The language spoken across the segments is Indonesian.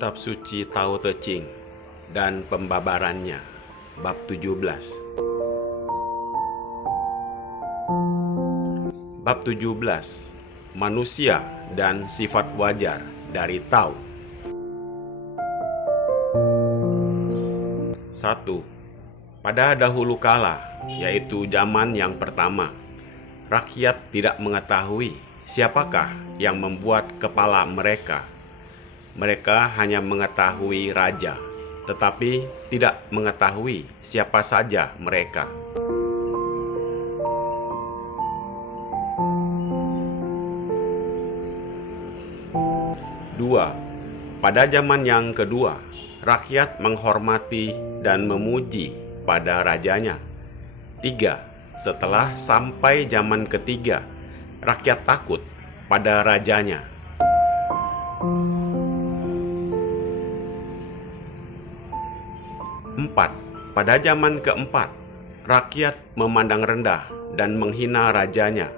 Kitab Suci Tao Te Ching dan Pembabarannya, bab 17. Bab 17. Manusia dan sifat wajar dari Tao. 1. Pada dahulu kala, yaitu zaman yang pertama, rakyat tidak mengetahui siapakah yang membuat kepala mereka. Mereka hanya mengetahui raja, tetapi tidak mengetahui siapa saja mereka. Dua, pada zaman yang kedua, rakyat menghormati dan memuji pada rajanya. 3, setelah sampai zaman ketiga, rakyat takut pada rajanya. 4, pada zaman keempat, rakyat memandang rendah dan menghina rajanya.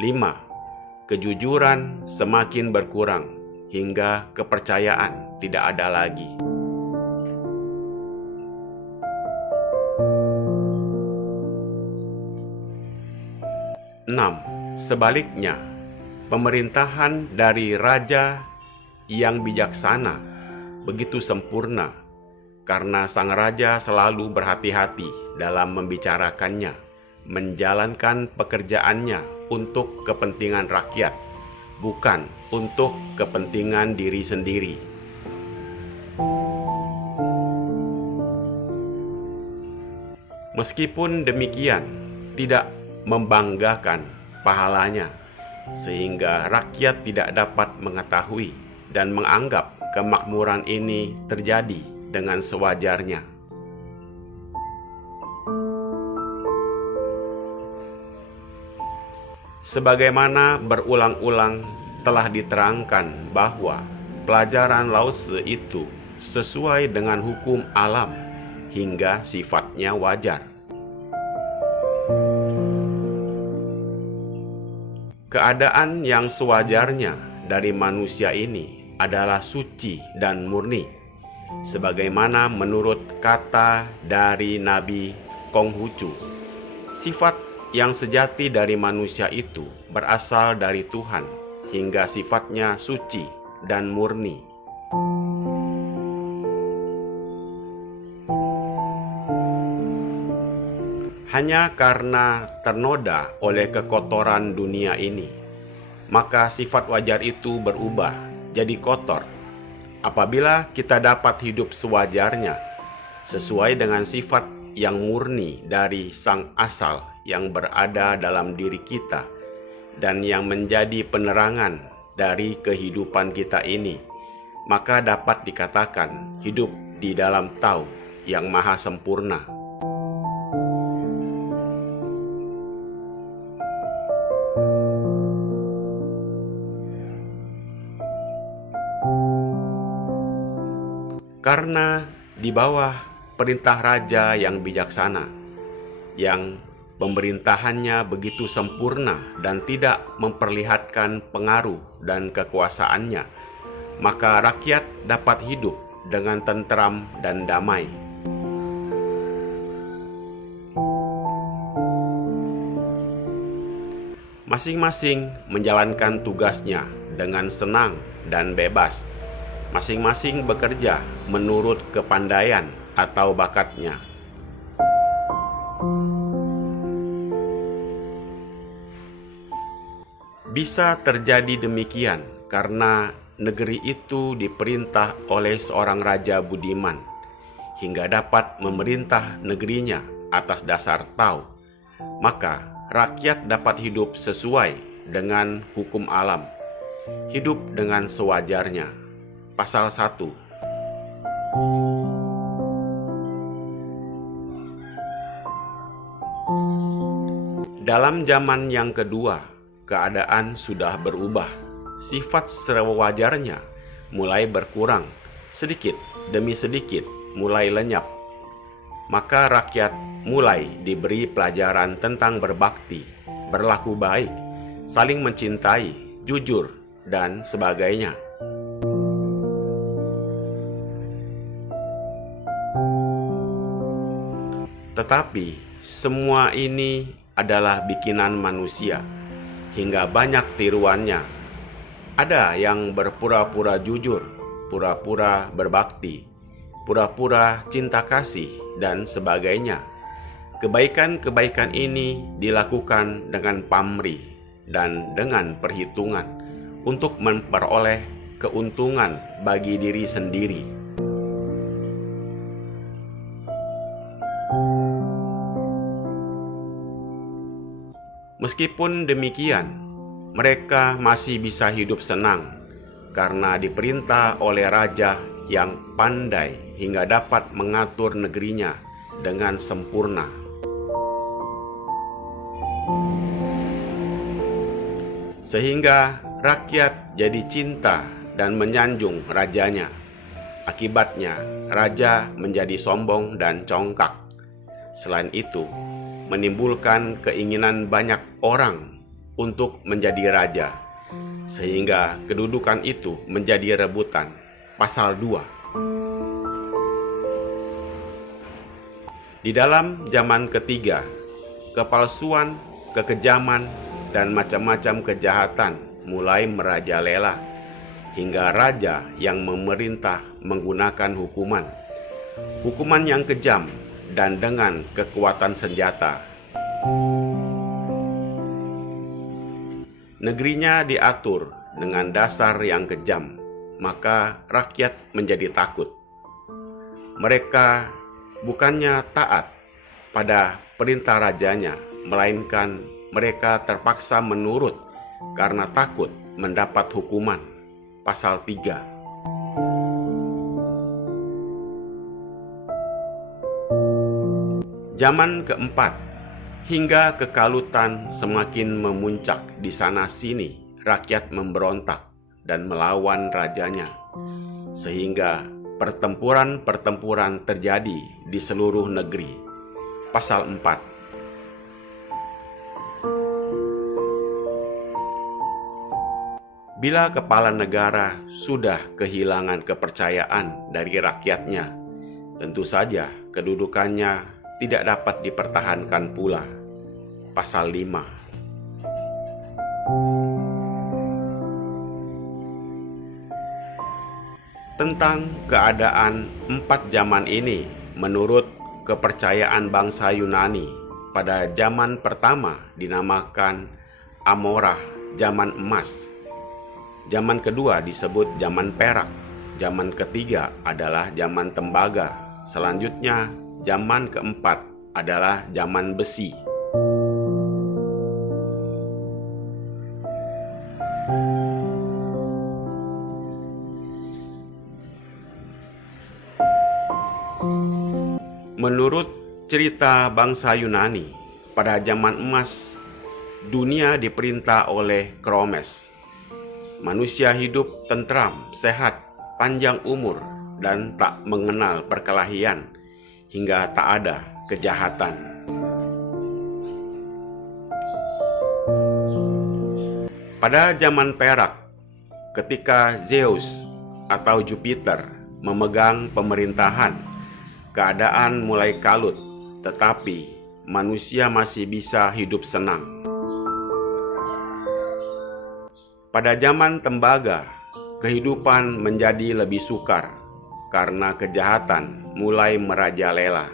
5, kejujuran semakin berkurang hingga kepercayaan tidak ada lagi. 6, sebaliknya, pemerintahan dari raja yang bijaksana begitu sempurna karena sang raja selalu berhati-hati dalam membicarakannya, menjalankan pekerjaannya untuk kepentingan rakyat, bukan untuk kepentingan diri sendiri. Meskipun demikian, tidak membanggakan pahalanya, sehingga rakyat tidak dapat mengetahui dan menganggap kemakmuran ini terjadi dengan sewajarnya. Sebagaimana berulang-ulang telah diterangkan bahwa pelajaran Lao Tse itu sesuai dengan hukum alam hingga sifatnya wajar. Keadaan yang sewajarnya dari manusia ini adalah suci dan murni, sebagaimana menurut kata dari Nabi Konghucu. Sifat yang sejati dari manusia itu berasal dari Tuhan, hingga sifatnya suci dan murni. Hanya karena ternoda oleh kekotoran dunia ini, maka sifat wajar itu berubah jadi kotor. Apabila kita dapat hidup sewajarnya, sesuai dengan sifat yang murni dari sang asal yang berada dalam diri kita dan yang menjadi penerangan dari kehidupan kita ini, maka dapat dikatakan hidup di dalam Tao yang maha sempurna. Karena di bawah perintah raja yang bijaksana, yang pemerintahannya begitu sempurna dan tidak memperlihatkan pengaruh dan kekuasaannya, maka rakyat dapat hidup dengan tentram dan damai. Masing-masing menjalankan tugasnya dengan senang dan bebas. Masing-masing bekerja menurut kepandaian atau bakatnya. Bisa terjadi demikian karena negeri itu diperintah oleh seorang raja budiman, hingga dapat memerintah negerinya atas dasar Tao. Maka rakyat dapat hidup sesuai dengan hukum alam, hidup dengan sewajarnya. Pasal 1. Dalam zaman yang kedua, keadaan sudah berubah. Sifat sewajarnya mulai berkurang, sedikit demi sedikit mulai lenyap. Maka rakyat mulai diberi pelajaran tentang berbakti, berlaku baik, saling mencintai, jujur, dan sebagainya. Tetapi semua ini adalah bikinan manusia, hingga banyak tiruannya. Ada yang berpura-pura jujur, pura-pura berbakti, pura-pura cinta kasih, dan sebagainya. Kebaikan-kebaikan ini dilakukan dengan pamrih dan dengan perhitungan untuk memperoleh keuntungan bagi diri sendiri. Meskipun demikian, mereka masih bisa hidup senang karena diperintah oleh raja yang pandai hingga dapat mengatur negerinya dengan sempurna. Sehingga rakyat jadi cinta dan menyanjung rajanya. Akibatnya, raja menjadi sombong dan congkak. Selain itu, menimbulkan keinginan banyak orang untuk menjadi raja, sehingga kedudukan itu menjadi rebutan. Pasal 2. Di dalam zaman ketiga, kepalsuan, kekejaman, dan macam-macam kejahatan mulai merajalela, hingga raja yang memerintah menggunakan hukuman yang kejam dan dengan kekuatan senjata. Negerinya diatur dengan dasar yang kejam, maka rakyat menjadi takut. Mereka bukannya taat pada perintah rajanya, melainkan mereka terpaksa menurut karena takut mendapat hukuman. Pasal 3. Zaman keempat, hingga kekalutan semakin memuncak di sana-sini, rakyat memberontak dan melawan rajanya, sehingga pertempuran-pertempuran terjadi di seluruh negeri. Pasal 4. Bila kepala negara sudah kehilangan kepercayaan dari rakyatnya, tentu saja kedudukannya tidak dapat dipertahankan pula. Pasal 5. Tentang keadaan 4 zaman ini menurut kepercayaan bangsa Yunani, pada zaman pertama dinamakan Amora, zaman emas. Zaman kedua disebut zaman perak. Zaman ketiga adalah zaman tembaga. Selanjutnya, zaman keempat adalah zaman besi. Menurut cerita bangsa Yunani, pada zaman emas, dunia diperintah oleh Kromes. Manusia hidup tentram, sehat, panjang umur, dan tak mengenal perkelahian, hingga tak ada kejahatan. Pada zaman perak, ketika Zeus atau Jupiter memegang pemerintahan, keadaan mulai kalut, tetapi manusia masih bisa hidup senang. Pada zaman tembaga, kehidupan menjadi lebih sukar karena kejahatan mulai merajalela.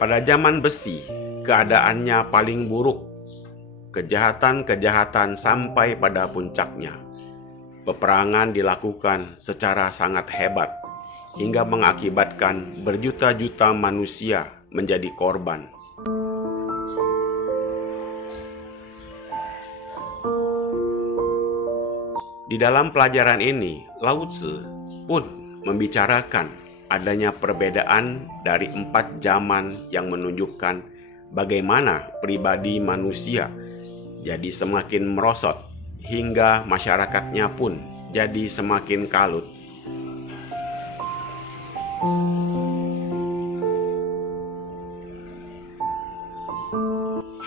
Pada zaman besi, keadaannya paling buruk. Kejahatan-kejahatan sampai pada puncaknya. Peperangan dilakukan secara sangat hebat, hingga mengakibatkan berjuta-juta manusia menjadi korban. Di dalam pelajaran ini, Lao Tzu pun membicarakan adanya perbedaan dari 4 zaman yang menunjukkan bagaimana pribadi manusia jadi semakin merosot, hingga masyarakatnya pun jadi semakin kalut.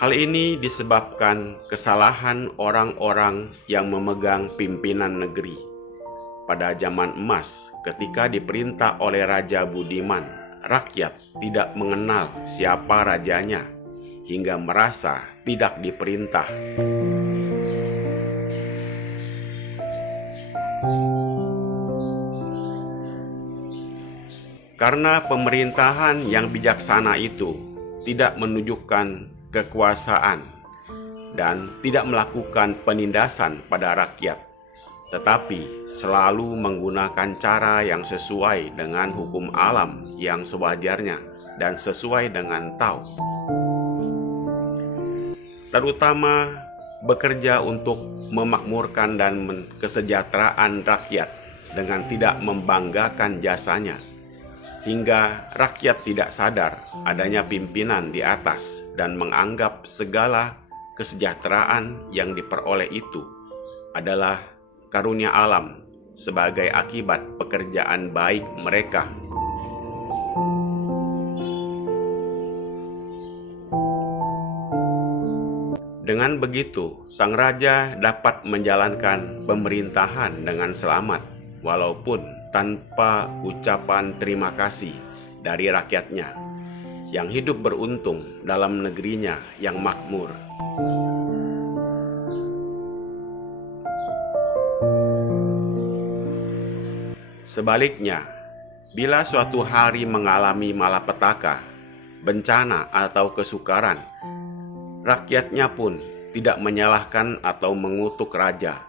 Hal ini disebabkan kesalahan orang-orang yang memegang pimpinan negeri. pada zaman emas ketika diperintah oleh Raja Budiman, rakyat tidak mengenal siapa rajanya hingga merasa tidak diperintah. Karena pemerintahan yang bijaksana itu tidak menunjukkan kekuasaan dan tidak melakukan penindasan pada rakyat, tetapi selalu menggunakan cara yang sesuai dengan hukum alam yang sewajarnya dan sesuai dengan Tao. Terutama bekerja untuk memakmurkan dan kesejahteraan rakyat dengan tidak membanggakan jasanya, hingga rakyat tidak sadar adanya pimpinan di atas dan menganggap segala kesejahteraan yang diperoleh itu adalah karunia alam sebagai akibat pekerjaan baik mereka. Dengan begitu, sang raja dapat menjalankan pemerintahan dengan selamat, walaupun tanpa ucapan terima kasih dari rakyatnya yang hidup beruntung dalam negerinya yang makmur. Sebaliknya, bila suatu hari mengalami malapetaka, bencana atau kesukaran, rakyatnya pun tidak menyalahkan atau mengutuk raja,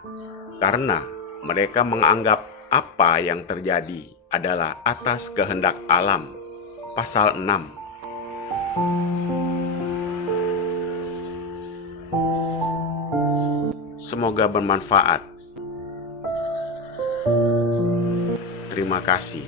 karena mereka menganggap apa yang terjadi adalah atas kehendak alam. Pasal 6. Semoga bermanfaat. Terima kasih.